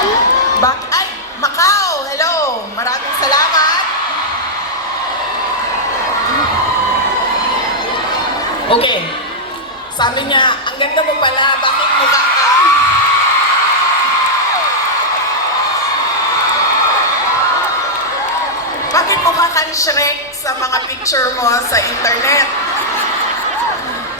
Ay, Macau! Hello! Maraming salamat! Okay. Sabi niya, ang ganda mo pala, bakit mukha ka? Bakit mukha kang Shrek sa mga picture mo sa internet?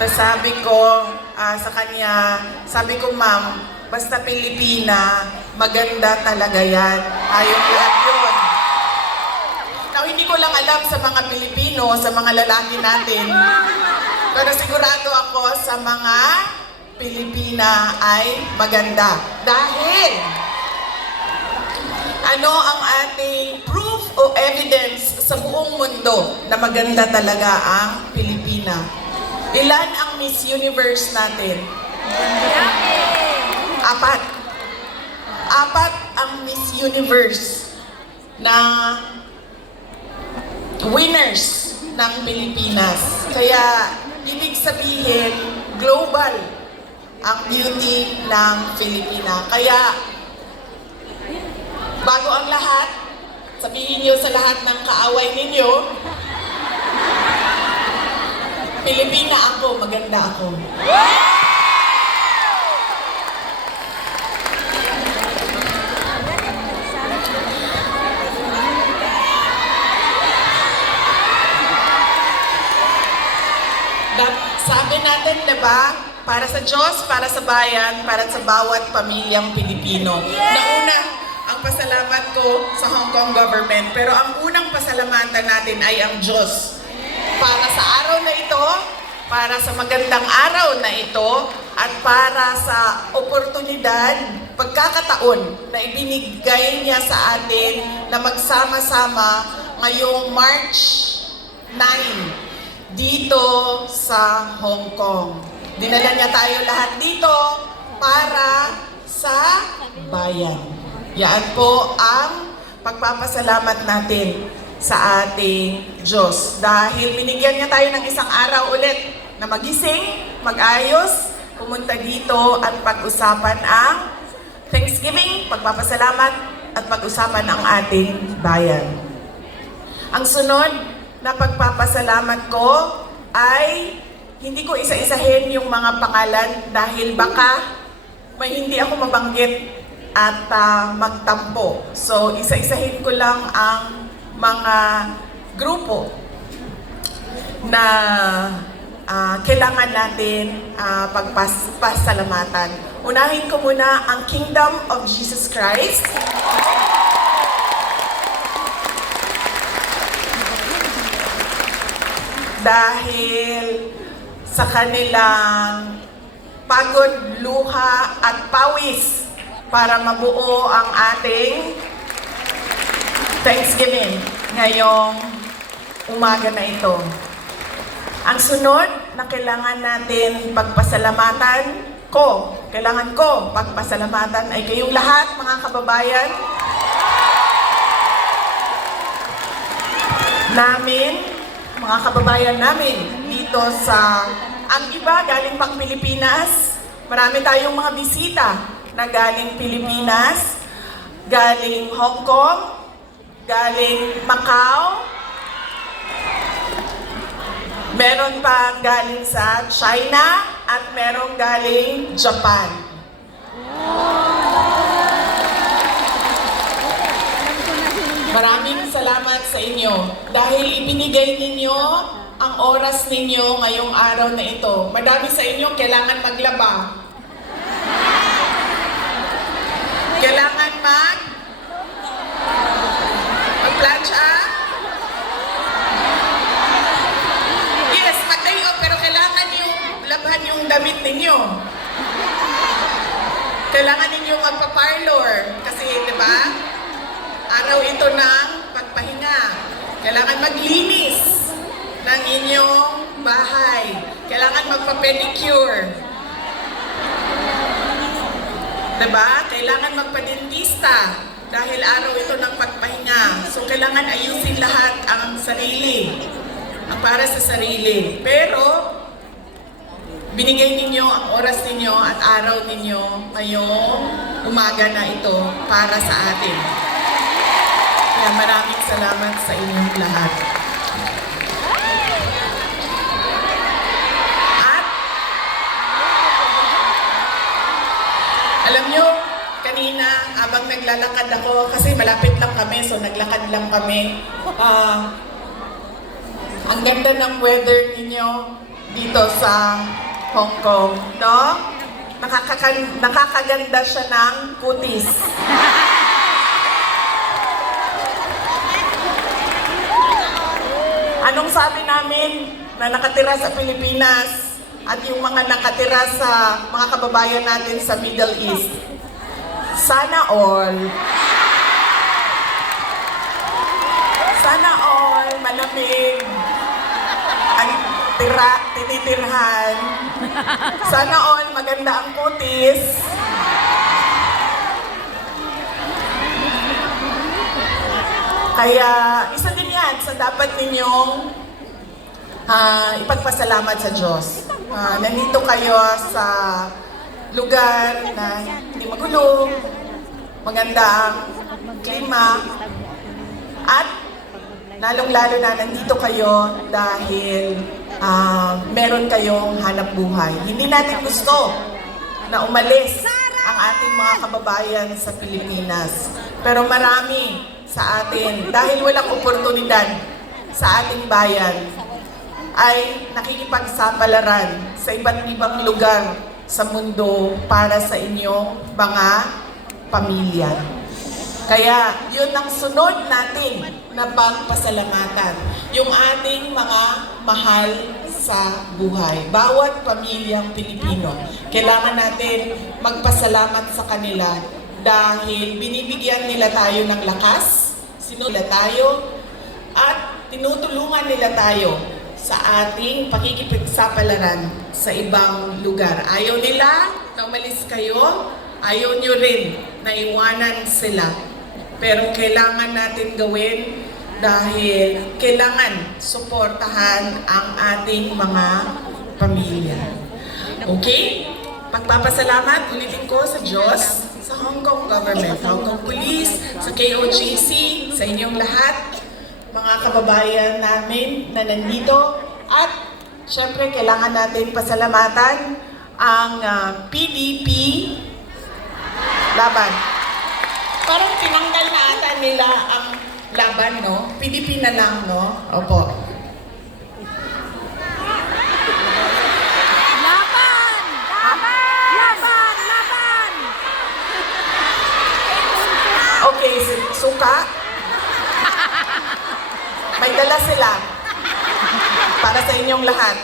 Tapos sabi ko sa kanya, sabi ko, ma'am, basta Pilipina, maganda talaga yan. Ayong lahat yun. Now, hindi ko lang alam sa mga Pilipino, sa mga lalaki natin, pero sigurado ako sa mga Pilipina ay maganda. Dahil, ano ang ating proof o evidence sa buong mundo na maganda talaga ang Pilipina? Ilan ang Miss Universe natin? 4. 4 ang Miss Universe na winners ng Pilipinas. Kaya, ibig sabihin, global ang beauty ng Pilipina. Kaya, bago ang lahat, sabihin niyo sa lahat ng kaaway ninyo, Pilipina ako, maganda ako. Sabi natin, diba? Para sa Diyos, para sa bayan, para sa bawat pamilyang Pilipino. Nauna, ang pasalamat ko sa Hong Kong government, pero ang unang pasalamatan natin ay ang Diyos. Para sa araw na ito, para sa magandang araw na ito, at para sa oportunidad, pagkakataon na ibinigay niya sa atin na magsama-sama ngayong March 9 dito sa Hong Kong. Dinala niya tayo lahat dito para sa bayan. Yan po ang pagpapasalamat natin sa ating Diyos. Dahil binigyan niya tayo ng isang araw ulit na magising, mag-ayos, pumunta dito at pag-usapan ang Thanksgiving, pagpapasalamat at pag-usapan ang ating bayan. Ang sunod na pagpapasalamat ko ay hindi ko isa-isahin yung mga pangalan dahil baka may hindi ako mabanggit at magtampo. So, isa-isahin ko lang ang mga grupo na kailangan natin pagpasalamatan. Unahin ko muna ang Kingdom of Jesus Christ. Dahil sa kanilang pagod, luha at pawis para mabuo ang ating Thanksgiving ngayong umaga na ito. Ang sunod na kailangan natin pagpasalamatan kailangan ko pagpasalamatan ay kayong lahat, mga kababayan namin, mga kababayan namin dito sa, ang iba galing pang Pilipinas. Marami tayong mga bisita na galing Pilipinas, galing Hong Kong, galing Macau, meron pang galing sa China, at meron galing Japan. Maraming salamat sa inyo dahil ibinigay ninyo ang oras ninyo ngayong araw na ito. Madami sa inyo kailangan maglaba. Kailangan mag-plancha. Yes, mag-day off, pero kailangan yung labhan yung damit ninyo. Kailangan ninyong magpa-parlor kasi, di ba? Araw ito ng pagpahinga. Kailangan maglinis ng inyong bahay. Kailangan magpa-pedicure. Diba? Kailangan magpa-dentista dahil araw ito ng pagpahinga. So, kailangan ayusin lahat ang sarili. Ang para sa sarili. Pero, binigay ninyo ang oras ninyo at araw ninyo ngayong umaga na ito para sa atin. Kaya maraming salamat sa inyong lahat. At alam nyo, kanina habang naglalakad ako, kasi malapit lang kami, so naglakad lang kami. Ang ganda ng weather ninyo dito sa Hong Kong, no? Nakakaganda siya ng kutis. Anong sabi namin na nakatira sa Pilipinas at yung mga nakatira sa mga kababayan natin sa Middle East? Sana all. Sana all malamig ang tinitirhan. Sana all maganda ang kutis. Kaya isa din yan sa dapat ninyong ipagpasalamat sa Diyos. Nandito kayo sa lugar na hindi magulo, maganda ang klima, at lalong-lalo na nandito kayo dahil meron kayong hanap buhay. Hindi natin gusto na umalis ang ating mga kababayan sa Pilipinas. Pero marami sa atin, dahil walang oportunidad sa ating bayan, ay nakikipagsapalaran sa iba't ibang lugar sa mundo para sa inyong mga pamilya. Kaya yun ang sunod natin na pagpasalamatan, yung ating mga mahal sa buhay. Bawat pamilyang Pilipino, kailangan natin magpasalamat sa kanila dahil binibigyan nila tayo ng lakas, sinula tayo, at tinutulungan nila tayo sa ating pakikipagsapalaran sa ibang lugar. Ayaw nila na umalis kayo, ayaw nyo rin na iwanan sila. Pero kailangan natin gawin dahil kailangan suportahan ang ating mga pamilya. Okay? Pagpapasalamat ulitin ko sa Diyos, sa Hong Kong government, Hong Kong Police, sa KOJC, sa inyong lahat, mga kababayan namin na nandito. At syempre, kailangan natin pasalamatan ang PDP laban. Parang tinanggal na ata nila ang laban, no? PDP na lang, no? Opo. Laban! Laban! Laban! Laban! Okay, suka. May dala sila para sa inyong lahat.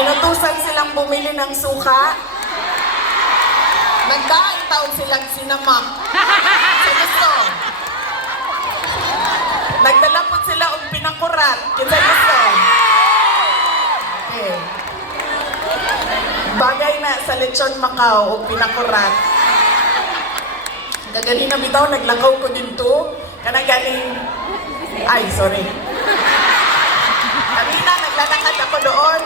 Inutusan silang bumili ng suka. Nagdaang taon silang sinamak. Sa gusto. Nagdala po sila og pinakurat. Kinsa gusto. Okay. Bagay na sa lechon Macau og pinakurat. Gagali na bitaw, naglakaw ko din to. Kana galing... Ay, sorry. Kanina, naglalakad ako doon.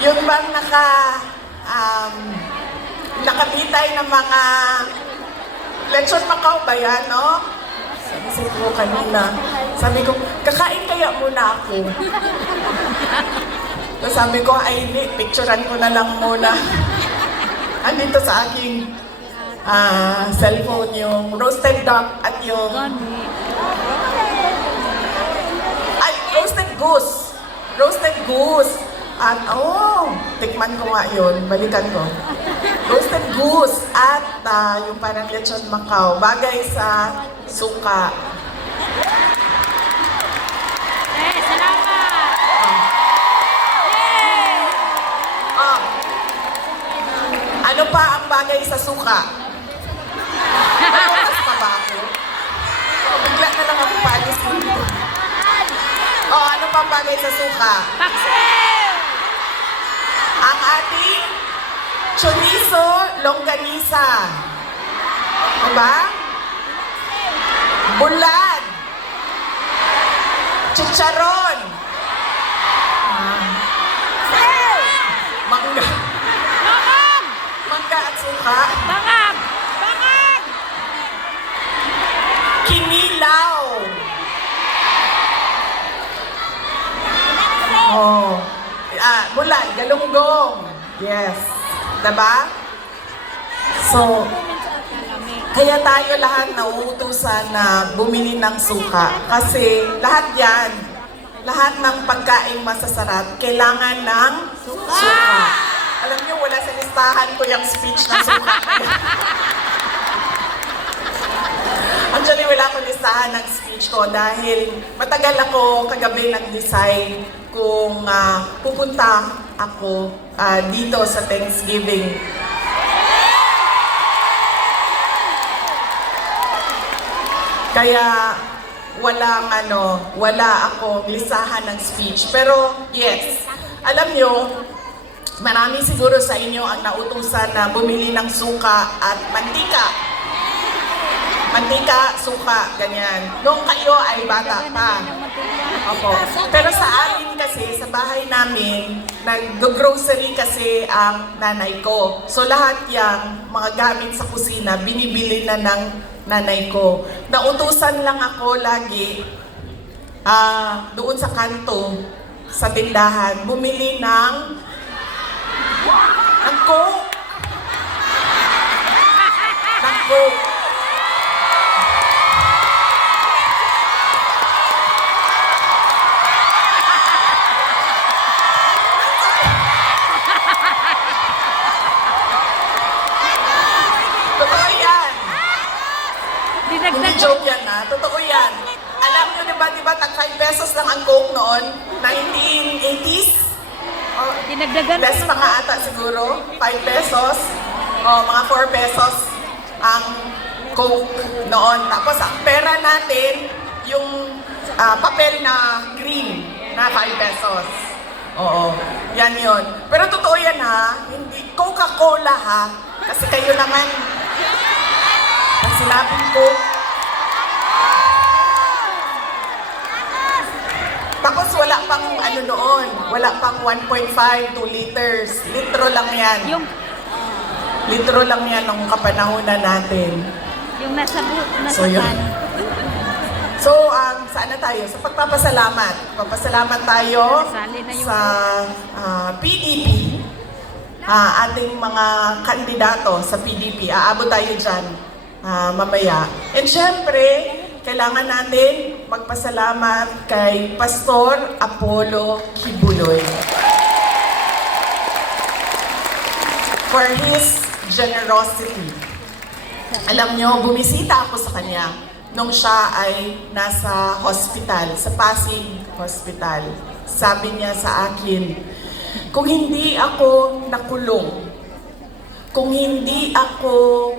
Yung bang nakabitay ng mga lechon Macau ba yan, no? Sabi ko kanina. Sabi ko, kakain kaya muna ako. So sabi ko, ay hindi, picturean ko na lang muna. Andito sa aking cellphone yung roasted duck at yung... Ay, roasted goose. Roasted goose. At, tikman ko nga yun. Balikan ko. Roasted goose at yung parang lechon Macau. Bagay sa suka. Salamat! Ano pa ang bagay sa suka? May oras pa ba ako? Bigla na lang ako paalis dito. Ano pa ang bagay sa suka? Paksiw! Ang ating chorizo longganisa. Diba? Bulan. Chicharon. Mangga. Bangag! Mangga at suka. Bangag! Mulan, galunggong. Yes. Diba? So, kaya tayo lahat nauutusan na bumili ng suka. Kasi lahat yan, lahat ng pagkain masasarap, kailangan ng suka. Alam niyo, wala sa listahan ko yung speech ng suka. Actually, wala akong listahan ng speech ko dahil matagal ako kagabi nag-decide kung pupunta ako dito sa Thanksgiving. Kaya wala akong listahan ng speech. Pero yes, alam nyo, marami siguro sa inyo ang nautusan na bumili ng suka at mantika. Mantika, suka, ganyan. Nung kayo ay bata pa. Opo. Pero sa amin kasi, sa bahay namin, nag-grocery kasi ang nanay ko. So lahat yung mga gamit sa kusina, binibili na ng nanay ko. Nautusan lang ako lagi doon sa kanto, sa tindahan, bumili ng Coke. Ng Coke. Totoo yan. Hindi joke yan totoo yan. Alam nyo diba tag 5 pesos lang ang Coke noon? 1980s? Dinagdagan Less pa nga ata siguro, 5 pesos. Mga 4 pesos ang Coke noon. Tapos ang pera natin, yung papel na green na 5 pesos. Oo, yan yun. Pero totoo yan hindi Coca-Cola kasi kayo naman, pag sinabing Coke, tapos wala pang noon, wala pang 1.5, 2 liters. Litro lang yan. Litro lang yan nung kapanahonan natin. Yung nasa So, yun. So, saan na tayo? Sa pagpapasalamat. Papasalamat tayo sa PDP, ating mga kandidato sa PDP. Aabot tayo dyan mamaya. And syempre, kailangan natin magpasalamat kay Pastor Apollo Kibuloy for his generosity. Alam nyo, bumisita ako sa kanya nung siya ay nasa hospital, sa Pasig Hospital. Sabi niya sa akin, kung hindi ako nakulong, kung hindi ako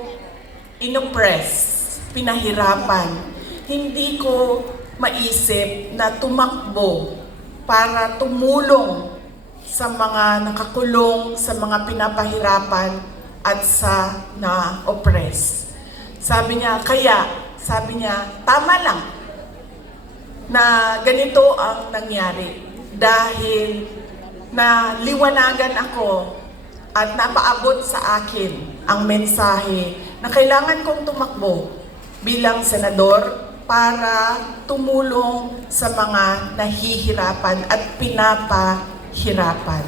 inoppress, pinahirapan, hindi ko maisip na tumakbo para tumulong sa mga nakakulong, sa mga pinapahirapan at sa na-oppress. Sabi niya, tama lang na ganito ang nangyari dahil naliwanagan ako at napaabot sa akin ang mensahe na kailangan kong tumakbo bilang senador para tumulong sa mga nahihirapan at pinapahirapan.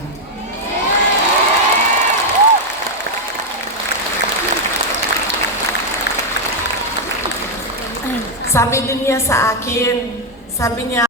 Sabi din niya sa akin, sabi niya,